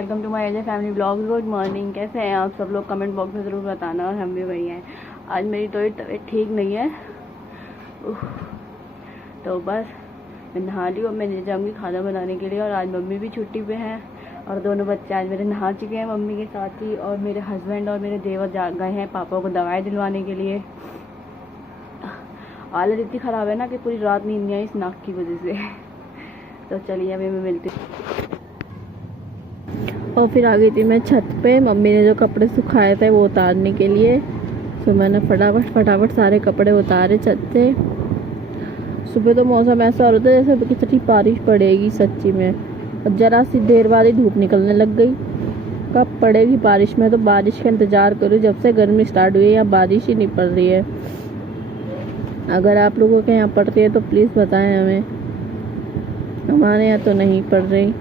Welcome to my AJ family blog. Good morning, कैसे हैं आप सब लोग? कमेंट बॉक्स में ज़रूर बताना। और हम भी बढ़िया हैं। आज मेरी तबीयत ठीक नहीं है, तो बस मैं नहा ली और मैं जाऊँगी खाना बनाने के लिए। और आज मम्मी भी छुट्टी पे हैं और दोनों बच्चे आज मेरे नहा चुके हैं मम्मी के साथ ही। और मेरे हस्बैंड और मेरे देवर जा गए हैं पापा को दवाई दिलवाने के लिए। हालत इतनी ख़राब है ना कि पूरी रात नींद नहीं आई इस नाक की वजह से। तो चलिए अभी मैं मिलती हूँ। और फिर आ गई थी मैं छत पे, मम्मी ने जो कपड़े सुखाए थे वो उतारने के लिए। तो मैंने फटाफट सारे कपड़े उतारे छत से। सुबह तो मौसम ऐसा हो रहा था जैसे कितनी बारिश पड़ेगी सच्ची में, और जरा सी देर बाद ही धूप निकलने लग गई। कब पड़ेगी बारिश? में तो बारिश का इंतज़ार करूँ, जब से गर्मी स्टार्ट हुई है यहाँ बारिश ही नहीं पड़ रही है। अगर आप लोगों के यहाँ पड़ती है तो प्लीज़ बताएं हमें। हमारे यहाँ तो नहीं पड़ रही।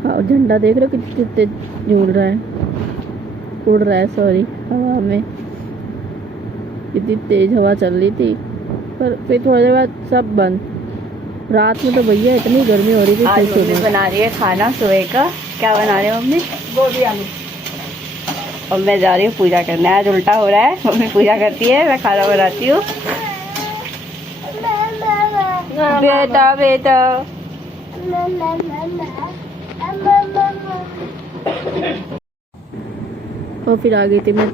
हाँ, झंडा देख रहे हो कितने तेज झूल रहा है, उड़ रहा है सॉरी, हवा में। कितनी तेज हवा चल रही थी, पर फिर थोड़ी देर बाद सब बंद। रात में तो भैया इतनी गर्मी हो रही थी। आज मम्मी बना रही है खाना सुबह का। क्या बना रही है मम्मी? गोभी आलू। और मैं जा रही हूँ पूजा करने। आज उल्टा हो रहा है, मम्मी पूजा करती है, मैं खाना बनाती हूँ। बेटा बेटा और फिर आ गई थी मैं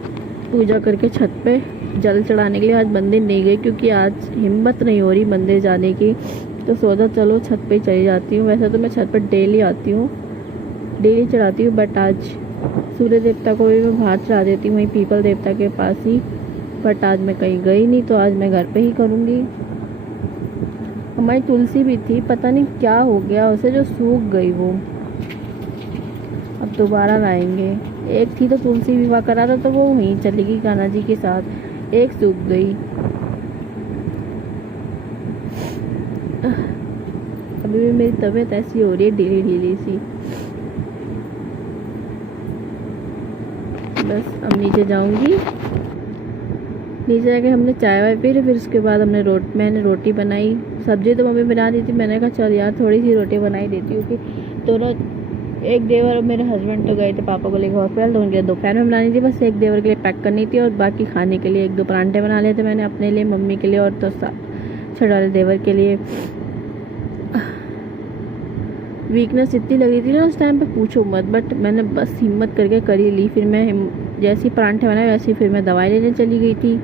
पूजा करके छत पे जल चढ़ाने के लिए। आज मंदिर नहीं गई क्योंकि आज हिम्मत नहीं हो रही मंदिर जाने की, तो सोचा चलो छत पे चली जाती हूँ। वैसे तो मैं छत पर डेली आती हूँ, डेली चढ़ाती हूँ, बट आज सूर्य देवता को भी मैं बाहर चढ़ा देती हूँ, वहीं पीपल देवता के पास ही। बट आज मैं कहीं गई नहीं, तो आज मैं घर पे ही करूँगी। हमारी तुलसी भी थी, पता नहीं क्या हो गया उसे, जो सूख गई वो। अब दोबारा लाएंगे। एक थी तो तुलसी विवाह करा था तो वो वहीं चली गई कान्हा जी के साथ, एक सूख गई। अभी भी मेरी तबीयत ऐसी हो रही है ढीली ढीली सी। बस अब नीचे जाऊंगी। नीचे जाके हमने चाय वाय पी, फिर उसके बाद मैंने रोटी बनाई। सब्जी तो मम्मी बना दी थी, मैंने कहा चल यार थोड़ी सी रोटी बनाई देती हूँ कि दोनों, एक देवर और मेरे हस्बैंड तो गए थे पापा को लेकर हॉस्पिटल, तो उनके दोपहर में बनानी थी। बस एक देवर के लिए पैक करनी थी और बाकी खाने के लिए 1-2 परांठे बना लिए थे मैंने अपने लिए, मम्मी के लिए और तो छोटे वाले देवर के लिए। वीकनेस इतनी लग रही थी ना उस टाइम पे, पूछो मत। बट मैंने बस हिम्मत करके कर ही ली। फिर मैं जैसे ही परांठे बनाए वैसे ही फिर मैं दवाई लेने चली गई थी।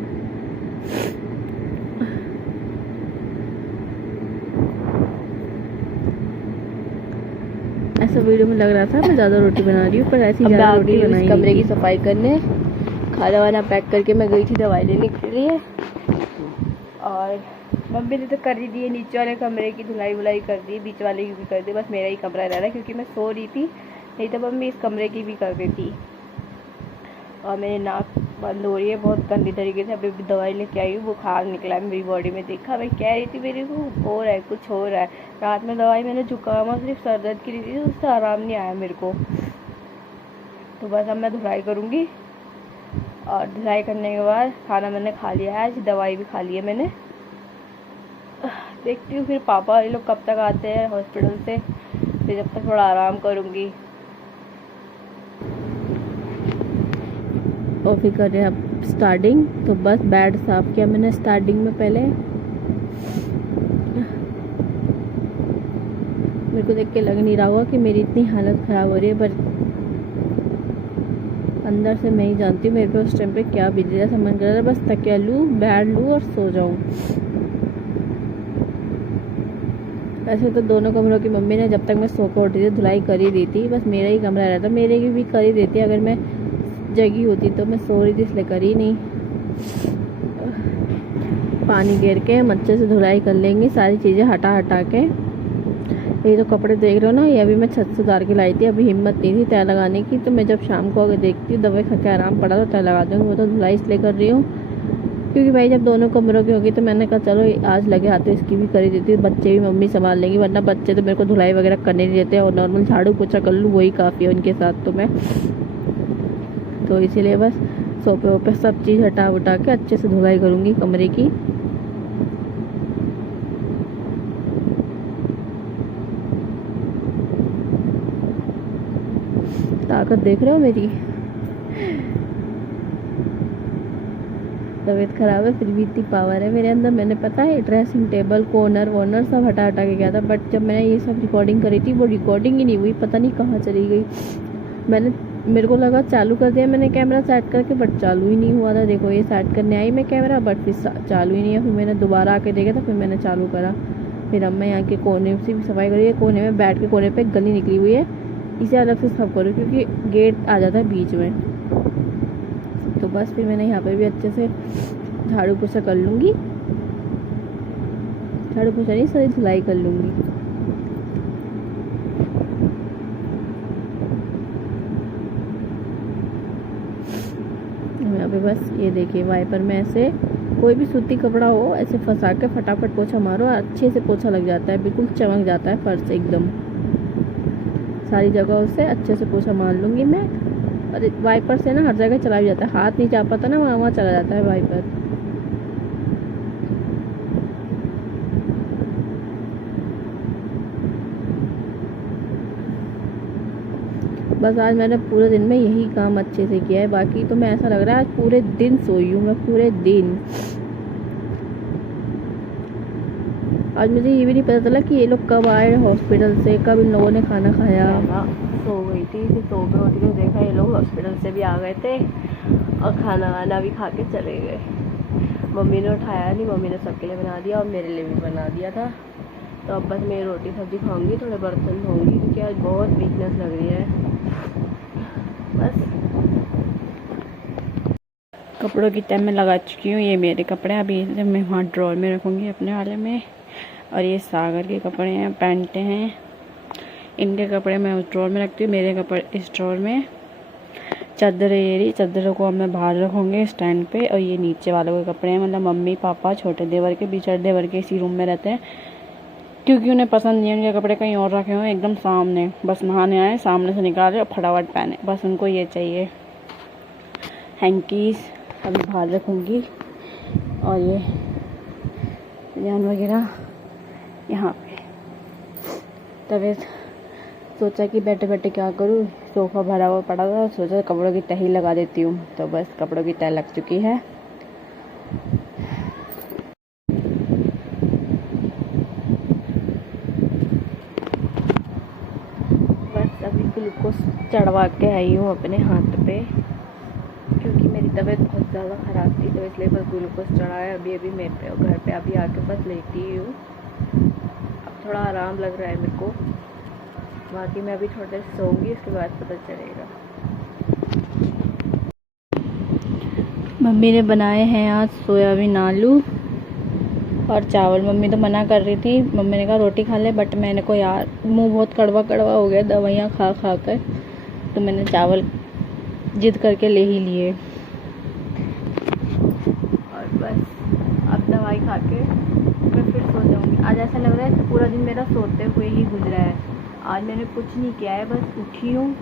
ऐसा वीडियो में लग रहा था मैं ज़्यादा रोटी बना रही हूँ, पर ऐसी ज़्यादा रोटी बनाई। कमरे की सफाई करने, खाना वाना पैक करके मैं गई थी दवाई लेने के लिए। और मम्मी ने तो कर ही दी है, नीचे वाले कमरे की धुलाई वुलाई कर दी, बीच वाले की भी कर दी। बस मेरा ही कमरा रह रहा है क्योंकि मैं सो रही थी, नहीं तो मम्मी इस कमरे की भी कर देती। और मेरी नाक बंद हो रही है बहुत गंदी तरीके से। अभी भी दवाई लेके आई हूँ, बुखार निकला है मेरी बॉडी में। देखा, मैं कह रही थी मेरे को हो रहा है, कुछ हो रहा है। रात में दवाई मैंने जुकाम और सिर्फ सर दर्द की ली थी, उससे आराम नहीं आया मेरे को। तो बस अब मैं धुलाई करूँगी, और धुलाई करने के बाद खाना मैंने खा लिया है, आज दवाई भी खा ली है मैंने। देखती हूँ फिर पापा ये लोग कब तक आते हैं हॉस्पिटल से, फिर जब तक थोड़ा आराम करूँगी। और फिर कर रहे हैं अब स्टार्टिंग। तो बस बेड साफ किया मैंने स्टार्टिंग में पहले। मेरे को देख के लग नहीं रहा होगा कि मेरी इतनी हालत ख़राब हो रही है, पर अंदर से मैं ही जानती हूँ मेरे पे उस टाइम पे क्या बीत रहा था। मन कर रहा था बस तकिया लूँ, बेड लूँ और सो जाऊँ। ऐसे तो दोनों कमरों की मम्मी ने जब तक मैं सो कर उठी थी धुलाई कर ही दी थी। बस मेरा ही कमरा रहता, मेरे की भी कर ही देती। अगर मैं जगी होती तो मैं सो रही थी इसलिए करी नहीं। पानी गिर के हम अच्छे से धुलाई कर लेंगे, सारी चीज़ें हटा के। ये जो कपड़े देख रहे हो ना, ये अभी मैं छत से उतार के लाई थी। अभी हिम्मत नहीं थी तय लगाने की, तो मैं जब शाम को अगर देखती हूँ दवाई खा के आराम पड़ा तो तय लगा दूँगी। वो तो धुलाई इसलिए कर रही हूँ क्योंकि भाई जब दोनों कमरों की होगी तो मैंने कहा चलो आज लगे हाथ तो इसकी भी कर ही देती हूँ। बच्चे भी मम्मी संभाल लेंगी, वरना बच्चे तो मेरे को धुलाई वगैरह करने नहीं देते, और नॉर्मल झाड़ू पोछा कर लूँ वही काफ़ी है उनके साथ। तो मैं तो इसीलिए बस सोफे वोफे सब चीज़ हटा उटा के अच्छे से धुलाई करूँगी कमरे की। ताकत देख रहे हो मेरी। तबीयत खराब है फिर भी इतनी पावर है मेरे अंदर। मैंने पता है ड्रेसिंग टेबल कॉर्नर वॉर्नर सब हटा के गया था, बट जब मैंने ये सब रिकॉर्डिंग करी थी वो रिकॉर्डिंग ही नहीं हुई, पता नहीं कहाँ चली गई। मेरे को लगा चालू कर दिया मैंने कैमरा सेट करके, बट चालू ही नहीं हुआ था। देखो ये सेट करने आई मैं कैमरा, बट फिर चालू ही नहीं है। फिर मैंने दोबारा आके देखा था, फिर मैंने चालू करा। फिर अब मैं यहाँ के कोने से भी सफाई करी है। कोने में बेड के कोने पर गली निकली हुई है, इसे अलग से साफ करूँ क्योंकि गेट आ जाता है बीच में। तो बस फिर मैंने यहाँ पे भी अच्छे से झाड़ू पोछा कर लूँगी। झाड़ू पोछा नहीं, सारी धुलाई कर लूँगी। यहाँ पे बस ये देखिए वाइपर में ऐसे कोई भी सूती कपड़ा हो ऐसे फंसा के फटाफट पोछा मारो, अच्छे से पोछा लग जाता है, बिल्कुल चमक जाता है फर्श एकदम। सारी जगहों से अच्छे से पोछा मार लूँगी मैं। और वाइपर से ना हर जगह चला भी जाता है, हाथ नहीं जा पाता ना, वहाँ चला जाता है वाइपर। बस आज मैंने पूरे दिन में यही काम अच्छे से किया है। बाकी तो मैं ऐसा लग रहा है आज पूरे दिन सोई हूँ मैं, पूरे दिन। आज मुझे ये भी नहीं पता चला कि ये लोग कब आए हॉस्पिटल से, कब इन लोगों ने खाना खाया। सो गई थी, फिर सो के उठ के देखा ये लोग हॉस्पिटल से भी आ गए थे और खाना वाना भी खा के चले गए। मम्मी ने उठाया नहीं, मम्मी ने सबके लिए बना दिया और मेरे लिए भी बना दिया था। तो अब बस मैं रोटी सब्जी खाऊंगी, थोड़े बर्तन धोऊंगी क्योंकि आज बहुत वीकनेस लग रही है। बस कपड़ों की तह में लगा चुकी हूँ। ये मेरे कपड़े अभी मैं वहाँ ड्रॉर में रखूँगी अपने वाले में। और ये सागर के कपड़े हैं, पैंटें हैं, इनके कपड़े मैं उस ड्रॉर में रखती हूँ, मेरे कपड़े इस ड्रॉर में। चादरें ये रही, चादरों को अब मैं बाहर रखूँगी स्टैंड पे। और ये नीचे वालों के कपड़े हैं, मतलब मम्मी पापा छोटे देवर के, बीच देवर के इसी रूम में रहते हैं क्योंकि उन्हें पसंद नहीं है उनके कपड़े कहीं और रखे हुए हैं एकदम सामने। बस नहाने आए, सामने से निकाले और फटाफट पहने, बस उनको ये चाहिए। हैंकीस अभी बाहर रखूँगी और ये जान वगैरह यहाँ पे। तबीयत सोचा कि बैठे बैठे क्या करूँ, सोफ़ा भरा हुआ पड़ा था, सोचा कपड़ों की तह लगा देती हूँ। तो बस कपड़ों की तह लग चुकी है। बस अभी ग्लूकोज चढ़वा के आई हूँ अपने हाथ पे क्योंकि मेरी तबीयत बहुत ज़्यादा ख़राब थी, तो इसलिए बस ग्लूकोज चढ़ाया। अभी मेरे पे घर पे अभी आके बस लेटी ही हूँ। अब थोड़ा आराम लग रहा है मेरे को। बाकी मैं अभी थोड़ी देर सोऊंगी, इसके बाद पता चलेगा। मम्मी ने बनाए हैं आज सोयाबीन आलू और चावल। मम्मी तो मना कर रही थी, मम्मी ने कहा रोटी खा ले, बट मैंने को यार मुंह बहुत कड़वा कड़वा हो गया दवाइयाँ खा खा कर, तो मैंने चावल जिद करके ले ही लिए। और बस अब दवाई खा के मैं फिर सो जाऊँगी। आज ऐसा लग रहा है कि पूरा दिन मेरा सोते हुए ही गुजरा है। आज मैंने कुछ नहीं किया है, बस उठी हूँ,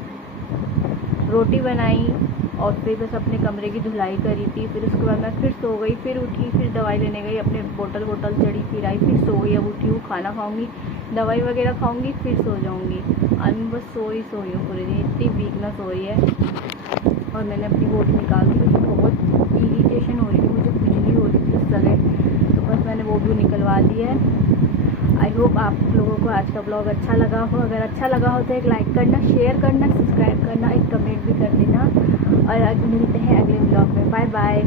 रोटी बनाई और फिर बस अपने कमरे की धुलाई करी थी। फिर उसके बाद मैं फिर सो गई, फिर उठी, फिर दवाई लेने गई, अपने बोतल चढ़ी, फिर आई, फिर सो गई। अब उठी हूँ, खाना खाऊंगी, दवाई वगैरह खाऊंगी, फिर सो जाऊंगी। आज मैं बस सोई हूँ पूरे दिन, इतनी वीकनेस हो रही है। और मैंने अपनी बोटी निकाल दी क्योंकि बहुत इरीटेशन हो रही थी मुझे, खुजली हो रही थी उस तरह, तो बस मैंने वो भी निकलवा दी है। आई होप आप लोगों को आज का ब्लॉग अच्छा लगा हो। अगर अच्छा लगा हो तो एक लाइक करना, शेयर करना, सब्सक्राइब करना, एक कमेंट भी कर देना। और मिलते हैं अगले ब्लॉग में। Bye bye.